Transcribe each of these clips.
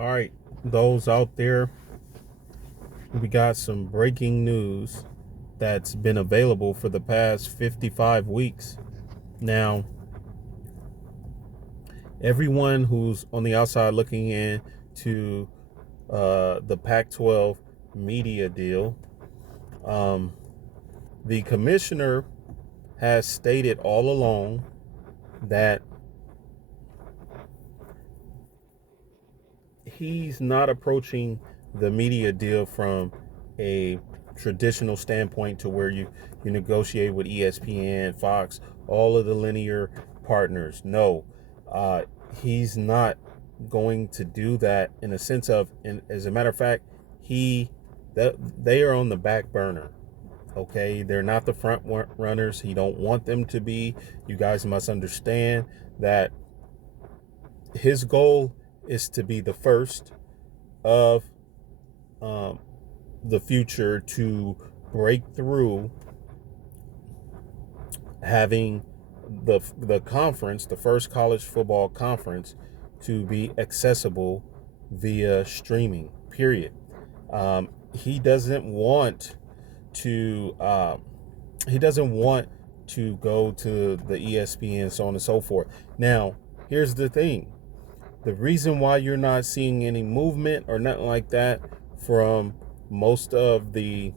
All right, those out there, we got some breaking news that's been available for the past 55 weeks. Now, everyone who's on the outside looking in to the Pac-12 media deal, the commissioner has stated all along that he's not approaching the media deal from a traditional standpoint to where you negotiate with ESPN, Fox, all of the linear partners. No, he's not going to do that in a sense of, and as a matter of fact, they are on the back burner. Okay, they're not the front runners. He don't want them to be. You guys must understand that his goal is to be the first of the future to break through having the conference, the first college football conference, to be accessible via streaming. Period. He doesn't want to. He doesn't want to go to the ESPN, so on and so forth. Now, here's the thing. The reason why you're not seeing any movement or nothing like that from most of the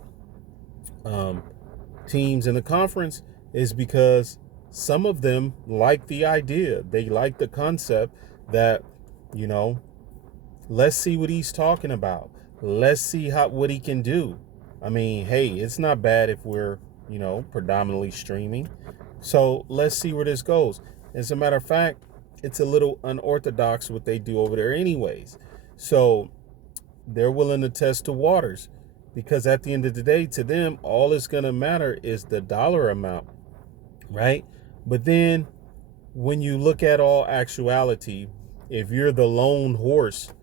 teams in the conference is because some of them like the idea. They like the concept that, let's see what he's talking about. Let's see what he can do. I mean, hey, it's not bad if we're, predominantly streaming. So let's see where this goes. As a matter of fact, it's a little unorthodox what they do over there anyways. So they're willing to test the waters because at the end of the day, to them, all it's going to matter is the dollar amount, right? But then when you look at all actuality, if you're the lone horse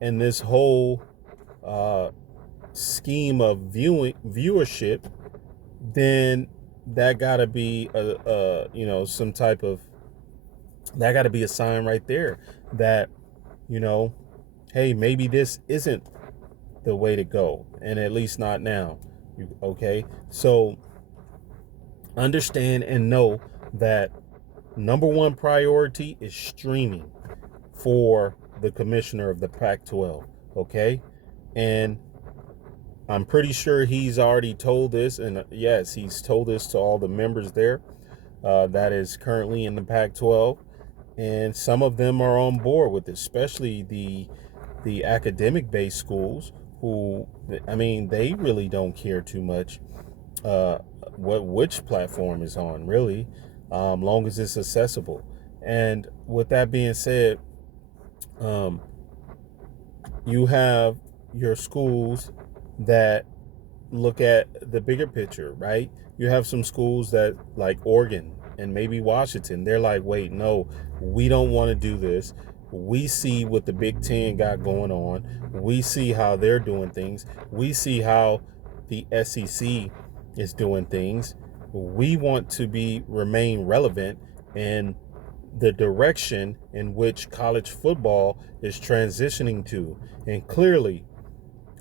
in this whole scheme of viewership, then that got to be some type of, that got to be a sign right there that, hey, maybe this isn't the way to go, and at least not now. Okay, so understand and know that number one priority is streaming for the commissioner of the Pac-12. Okay, and I'm pretty sure he's already told this, and yes, he's told this to all the members there that is currently in the Pac-12, and some of them are on board with it, especially the academic-based schools who, I mean, they really don't care too much which platform is on, really, long as it's accessible. And with that being said, you have your schools that look at the bigger picture, right? You have some schools that, like Oregon and maybe Washington, they're like, wait, no, we don't want to do this. We see what the Big Ten got going on. We see how they're doing things. We see how the SEC is doing things. We want to remain relevant in the direction in which college football is transitioning to. And clearly,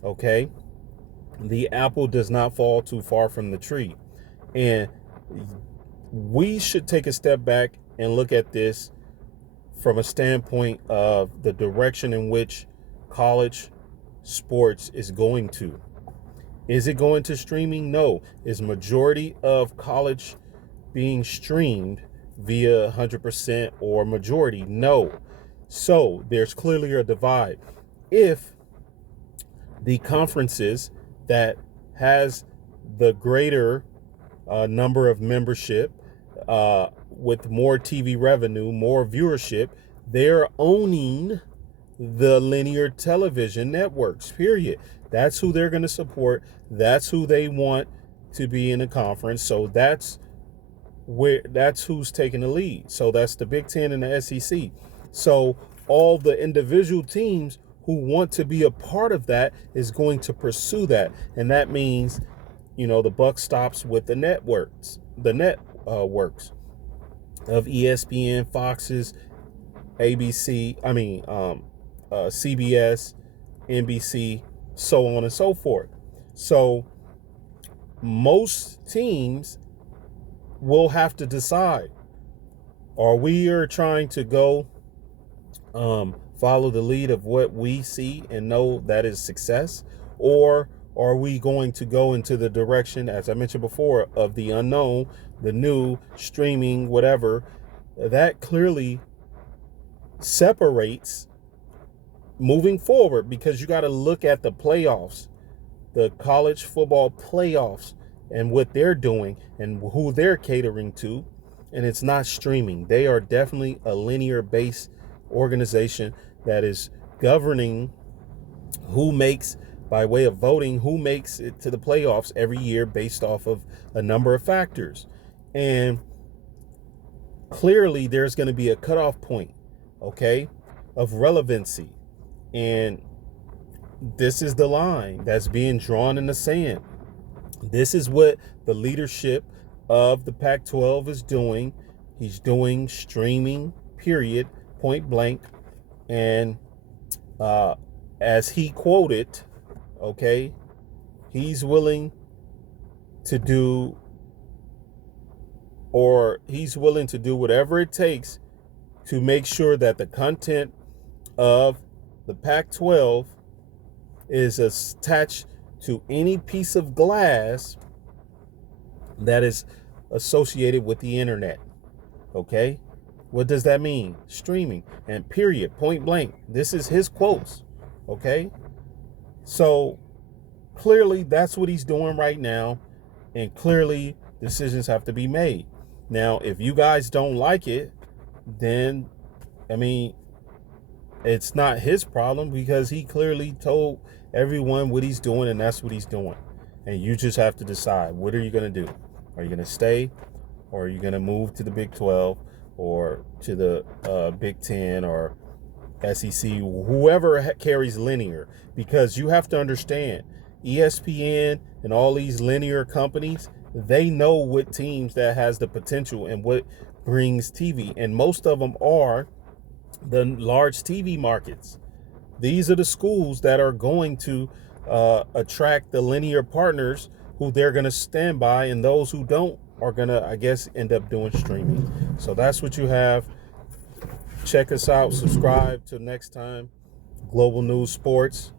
okay, the apple does not fall too far from the tree. And we should take a step back and look at this from a standpoint of the direction in which college sports is going to. Is it going to streaming? No. Is majority of college being streamed via 100% or majority? No. So there's clearly a divide. If the conferences that has the greater number of membership, with more TV revenue, more viewership, they're owning the linear television networks, period. That's who they're going to support. That's who they want to be in the conference. So that's who's taking the lead. So that's the Big Ten and the SEC. So all the individual teams who want to be a part of that is going to pursue that. And that means, the buck stops with the networks of ESPN, Fox's, ABC, CBS, NBC, so on and so forth. So most teams will have to decide: are we are trying to go follow the lead of what we see and know that is success, or are we going to go into the direction, as I mentioned before, of the unknown, the new, streaming, whatever? That clearly separates moving forward, because you got to look at the playoffs, the college football playoffs, and what they're doing and who they're catering to. And it's not streaming. They are definitely a linear based organization that is governing who makes, by way of voting, who makes it to the playoffs every year based off of a number of factors. And clearly there's going to be a cutoff point, okay, of relevancy. And this is the line that's being drawn in the sand. This is what the leadership of the Pac-12 is doing. He's doing streaming, period, point blank. And as he quoted, okay, he's willing to do whatever it takes to make sure that the content of the Pac-12 is attached to any piece of glass that is associated with the internet. Okay? What does that mean? Streaming, and period, point blank. This is his quotes. Okay? So clearly that's what he's doing right now, and clearly decisions have to be made. Now, if you guys don't like it, then I mean, it's not his problem, because he clearly told everyone what he's doing, and that's what he's doing. And you just have to decide, what are you going to do? Are you going to stay, or are you going to move to the Big 12 or to the Big 10 or SEC, whoever carries linear? Because you have to understand, ESPN and all these linear companies, they know what teams that has the potential and what brings TV. And most of them are the large TV markets. These are the schools that are going to attract the linear partners who they're going to stand by, and those who don't are going to, I guess, end up doing streaming. So that's what you have. Check us out. Subscribe. Till next time. Global News Sports.